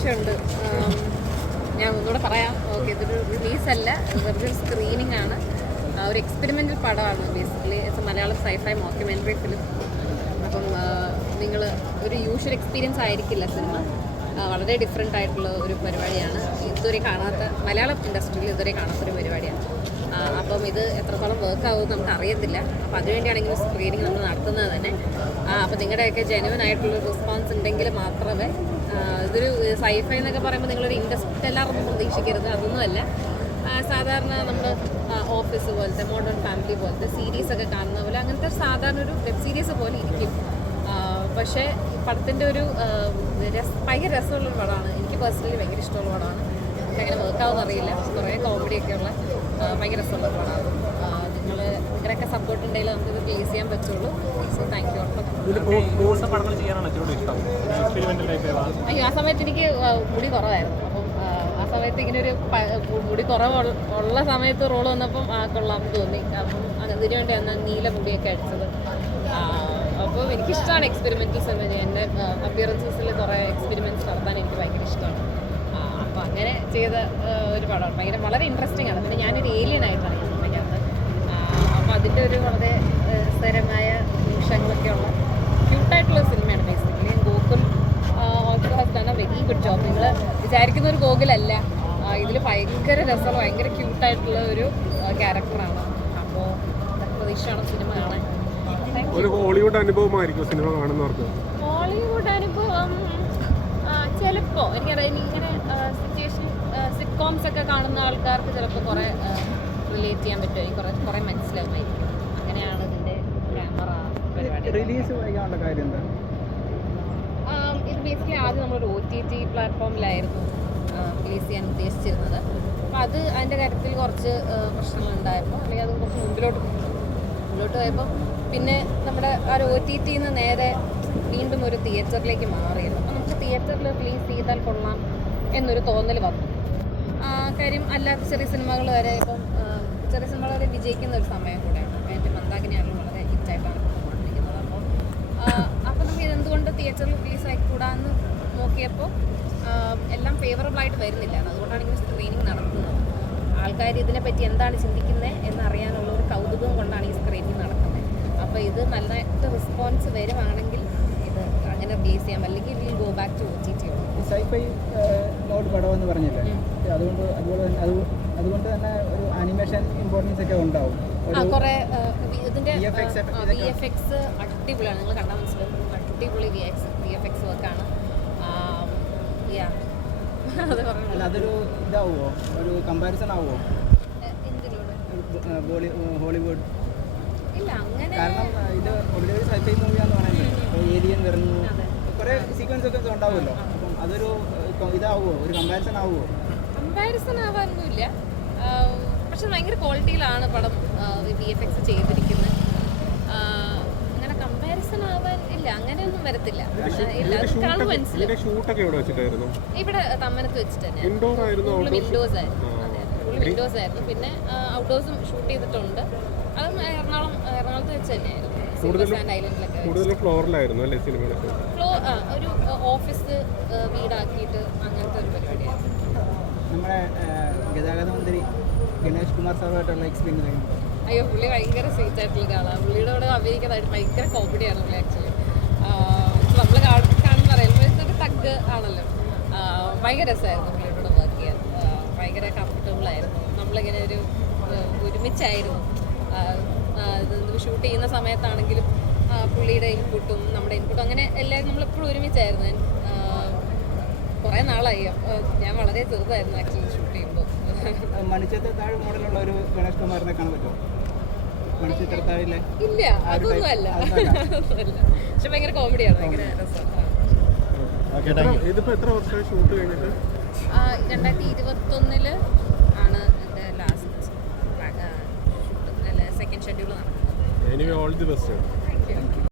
സന്തോഷമുണ്ട്. ഞാൻ ഒന്നുകൂടെ പറയാം, ഓക്കെ, ഇതൊരു റിലീസല്ല, വെറുതെ ഒരു സ്ക്രീനിങ് ആണ്. ഒരു എക്സ്പെരിമെൻ്റൽ പടമാണ് basically. It's a Malayalam sci-fi mockumentary film. അപ്പം നിങ്ങൾ ഒരു യൂഷ്വൽ എക്സ്പീരിയൻസ് ആയിരിക്കില്ല സിനിമ. വളരെ ഡിഫറെൻ്റ് ആയിട്ടുള്ള ഒരു പരിപാടിയാണ്. ഇതുവരെ കാണാത്ത, മലയാളം ഇൻഡസ്ട്രിയിൽ ഇതുവരെ കാണാത്തൊരു പരിപാടിയാണ്. അപ്പം ഇത് എത്രത്തോളം വർക്ക് ആകുമെന്ന് നമുക്ക് അറിയത്തില്ല. അപ്പോൾ അതിനുവേണ്ടിയാണെങ്കിൽ സ്ക്രീനിങ് നമ്മൾ നടത്തുന്നത് തന്നെ. അപ്പോൾ നിങ്ങളുടെയൊക്കെ ജെനുവൻ ആയിട്ടുള്ള റെസ്പോൺസ് ഉണ്ടെങ്കിൽ മാത്രമേ, ഇതൊരു സൈഫൈ എന്നൊക്കെ പറയുമ്പോൾ നിങ്ങളൊരു ഇൻഡസ്ട്രിയൽ ഒന്നും പ്രതീക്ഷിക്കരുത്. അതൊന്നുമല്ല. സാധാരണ നമ്മൾ ഓഫീസ് പോലത്തെ, മോഡേൺ ഫാമിലി പോലത്തെ സീരീസൊക്കെ കാണുന്ന പോലെ, അങ്ങനത്തെ സാധാരണ ഒരു വെബ് സീരീസ് പോലെ ഇരിക്കും. പക്ഷേ പടത്തിൻ്റെ ഒരു ഭയങ്കര രസമുള്ളൊരു പടമാണ്. എനിക്ക് പേഴ്സണലി ഭയങ്കര ഇഷ്ടമുള്ള പടമാണ്. എനിക്ക് അങ്ങനെ വർക്കാവുമെന്ന് അറിയില്ല. കുറേ കോമഡിയൊക്കെ ഉള്ള ഭയങ്കര രസമുള്ള പടമാണ്. നിങ്ങളുടെയൊക്കെ സപ്പോർട്ട് ഉണ്ടെങ്കിൽ നമുക്കിത് റിലീസ് ചെയ്യാൻ പറ്റുള്ളൂ. So thank you. അയ്യോ, ആ സമയത്ത് എനിക്ക് മുടി കുറവായിരുന്നു. അപ്പം ആ സമയത്ത് ഇങ്ങനെ ഒരു മുടി കുറവുള്ള സമയത്ത് റോള് വന്നപ്പം കൊള്ളാം തോന്നി. അപ്പം അതിനു വേണ്ടി അന്ന് നീല മുടിയൊക്കെ അടിച്ചത്. അപ്പോൾ എനിക്കിഷ്ടമാണ് എക്സ്പെരിമെൻറ്റ്സ് എന്ന്. എൻ്റെ അപ്പിയറൻസസിൽ കുറേ എക്സ്പെരിമെൻറ്റ്സ് നടത്താൻ എനിക്ക് ഭയങ്കര ഇഷ്ടമാണ്. അപ്പോൾ അങ്ങനെ ചെയ്ത ഒരു പടമാണ്. വളരെ ഇൻട്രസ്റ്റിംഗ് ആണ്. പിന്നെ ഞാനൊരു ഏലിയൻ ആയിട്ടാണ് ഈ സിനിമയ്ക്കകത്ത്. അപ്പോൾ അതിൻ്റെ ഒരു വളരെ രസകരമായ നിമിഷങ്ങളൊക്കെ ഉള്ള ക്യൂട്ടായിട്ടുള്ള സിനിമയാണ് basically. Gokul also has done A very good job. നിങ്ങൾ വിചാരിക്കുന്ന ഒരു ഗോകുലല്ല. ഇതിൽ ഭയങ്കര രസമുള്ള, ഭയങ്കര ക്യൂട്ടായിട്ടുള്ള ഒരു ക്യാരക്ടറാണ്. അപ്പോൾ പ്രതീക്ഷയാണ് സിനിമ കാണാൻ. ഒരു ഹോളിവുഡ് അനുഭവമായിരിക്കും സിനിമ കാണുന്നവർക്ക്. ഹോളിവുഡ് അനുഭവം ചിലപ്പോൾ എനിക്കറിയാം. ഇങ്ങനെ സിറ്റുവേഷൻ സിറ്റ്കോംസ് ഒക്കെ കാണുന്ന ആൾക്കാർക്ക് ചിലപ്പോൾ കുറേ റിലേറ്റ് ചെയ്യാൻ പറ്റുമായിരിക്കും, കുറേ മനസ്സിലാവുമായിരിക്കും. അങ്ങനെയാണ് ഇതിൻ്റെ ക്യാമറ പരിപാടി. റിലീസ് വൈകാനുള്ള കാര്യം എന്താ? ഇത് ബേസിക്കലി ആദ്യം നമ്മളൊരു OTT പ്ലാറ്റ്ഫോമിലായിരുന്നു റിലീസ് ചെയ്യാൻ ഉദ്ദേശിച്ചിരുന്നത്. അപ്പോൾ അതിൻ്റെ കാര്യത്തിൽ കുറച്ച് പ്രശ്നങ്ങളുണ്ടായപ്പോൾ, അല്ലെങ്കിൽ അത് കുറച്ച് മുമ്പിലോട്ട് പോയപ്പോൾ പിന്നെ നമ്മുടെ ആ ഒരു OTTന്ന് നേരെ വീണ്ടും ഒരു തിയേറ്ററിലേക്ക് മാറിയത്. അപ്പോൾ നമുക്ക് തിയേറ്ററിൽ റിലീസ് ചെയ്താൽ കൊള്ളാം എന്നൊരു തോന്നൽ വന്നു. കാര്യം അല്ലാത്ത ചെറിയ സിനിമകൾ വരെ ഇപ്പം ചെറിയ സിനിമകൾ വരെ വിജയിക്കുന്ന ഒരു സമയം കൂടെയാണ്. എൻ്റെ മന്ദാകിനിയാണെങ്കിലും വളരെ ഹിറ്റായിട്ടാണ് പോയിക്കൊണ്ടിരിക്കുന്നത്. അപ്പോൾ നമുക്ക് ഇതെന്തുകൊണ്ട് തിയേറ്ററിൽ റിലീസ് ആയിക്കൂടാന്ന് നോക്കിയപ്പോൾ എല്ലാം ഫേവറബിളായിട്ട് വരുന്നില്ല. അതുകൊണ്ടാണ് ഇങ്ങനെ സ്ക്രീനിങ് നടത്തുന്നത്. ആൾക്കാർ ഇതിനെപ്പറ്റി എന്താണ് ചിന്തിക്കുന്നത് എന്നറിയാനുള്ള ഒരു കൗതുകം കൊണ്ടാണ് ഈ സ്ക്രീനിങ് നടക്കുന്നത്. അപ്പോൾ ഇത് നല്ലതായിട്ട് റെസ്പോൺസ് വരുവാണെങ്കിൽ ഇത് അങ്ങനെ റിലീസ് ചെയ്യാം, അല്ലെങ്കിൽ will go back to OTT. Sci fi not പടമെന്ന് പറഞ്ഞില്ലേ, അതുകൊണ്ട് തന്നെ ഒരു ആനിമേഷൻ ഇമ്പോർട്ടൻസ് ഒക്കെ ഉണ്ടാവും. കുറേ ഇതിൻ്റെ VFX അടിപൊളിയാണ്. നിങ്ങൾ കണ്ടാൽ മനസ്സിലാവും. അടിപൊളി VFX വർക്കാണ്. അതൊരു ഇതാവുമോ, ഒരു കമ്പാരിസൺ ആവുമോ ഹോളിവുഡ്? ഇല്ല, അങ്ങനെ. കാരണം ഇത് ഓൾറെഡി ഒരു സൈഫൈ മൂവിയാന്ന് പറയുന്നത്. ഏലിയൻ വരുന്നു, കുറേ സീക്വൻസ് ഒക്കെ ഉണ്ടാവുമല്ലോ. അപ്പം അതൊരു ഇതാവുമോ, ഒരു കമ്പാരിസൺ ആവുമോ? കമ്പാരിസൺ ആവാനൊന്നുമില്ല. പക്ഷെ ഭയങ്കര ക്വാളിറ്റിയിലാണ് പടം VFX ചെയ്തിരിക്കുന്നത്. അങ്ങനെ കമ്പാരിസൺ ആവാൻ ഇല്ല, അങ്ങനെയൊന്നും വരത്തില്ല. ഇല്ല, അത് കാണുമ്പോൾ മനസ്സിലാവും. ഇവിടെ തമ്മനത്ത് വെച്ചിട്ട് തന്നെ വിൻഡോസ് ആയിരുന്നു. പിന്നെ ഔട്ട്ഡോഴ്സും ഷൂട്ട് ചെയ്തിട്ടുണ്ട്. അതും എറണാകുളത്ത് വെച്ച് തന്നെയായിരുന്നു. ഐലൻഡിലൊക്കെ ഒരു ഓഫീസ് വീടാക്കിയിട്ട് അങ്ങനത്തെ ഒരു പരിപാടിയായിരുന്നു. നമ്മുടെ ഗതാഗത മന്ത്രി ഗണേഷ് കുമാർ സാറുമായിട്ടുള്ള എക്സ്പീരിയൻസ്? അയ്യോ, പുള്ളി ഭയങ്കര സ്വീറ്റ് ആയിട്ടുള്ള ഒരാളാണ്. പുള്ളിയുടെ കൂടെ അഭിനയിക്കുന്നതായിട്ട് ഭയങ്കര കോമഡിയാണ് പുള്ളി. ആക്ച്വലി നമ്മൾ കാണുന്ന റെയിൽവേ ഒരു തഗ് ആണല്ലോ. ഭയങ്കര രസമായിരുന്നു പുള്ളിയുടെ കൂടെ വർക്ക് ചെയ്യാൻ. ഭയങ്കര കംഫർട്ടബിൾ ആയിരുന്നു. നമ്മളിങ്ങനെ ഒരുമിച്ചായിരുന്നു. ഷൂട്ട് ചെയ്യുന്ന സമയത്താണെങ്കിലും പുള്ളിയുടെ ഇൻപുട്ടും നമ്മുടെ ഇൻപുട്ടും അങ്ങനെ എല്ലാവരും നമ്മളെപ്പോഴും ഒരുമിച്ചായിരുന്നു. കുറേ നാളായി. ഞാൻ വളരെ ചെറുതായിരുന്നു ആക്ച്വലി ഷൂട്ട് ചെയ്യുമ്പോൾ. മണിച്ചിത്രത്താഴ് മോഡലുള്ള ഒരു ഗണേഷ് കുമാറിനെ കാണാൻ പറ്റുമോ? മണിച്ചിത്രത്താഴിലെ? ഇല്ല, അതൊന്നും അല്ല. പക്ഷെ ഭയങ്കര കോമഡിയാണ്, ഭയങ്കര രസമാണ്. 2021 ആണ് എൻ്റെ ലാസ്റ്റ് ഷൂട്ട്, സെക്കൻഡ് ഷെഡ്യൂൾ നടക്കുന്നത്. Anyway, all the best. Thank you.